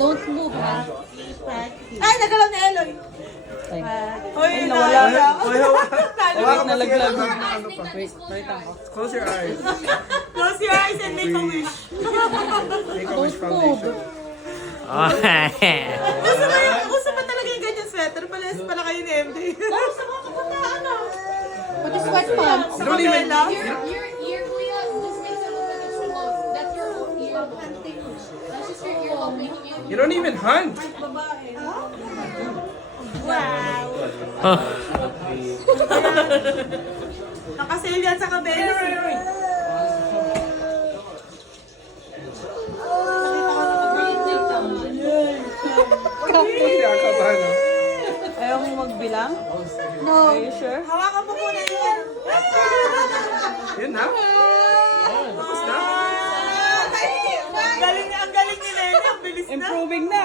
Don't move, ha? Ay, nagalaw ni Eloy. Hoy, nawala. Wait, Nalaglag. Wait, close your eyes. Close your eyes and make a wish. Make a wish foundation. Gusto pa talaga yung ganyan sweater. Pares pala kayo ni MD. Sa mga kapuntaan ah. What is sweatpants? Sa kabela. Your ear, kuya, this makes it look like it's remote. That's your own ear. That's just your ear lobe making it. You don't even hunt. Wow. Nakasale yan sa kabela. Kinakabahan, no? Ayaw mo magbilang? No. Are you sure? Hawakan mo muna yun. Yun na? Tapos na? Ang galing ni Lenny. Ang bilis na. Improving na.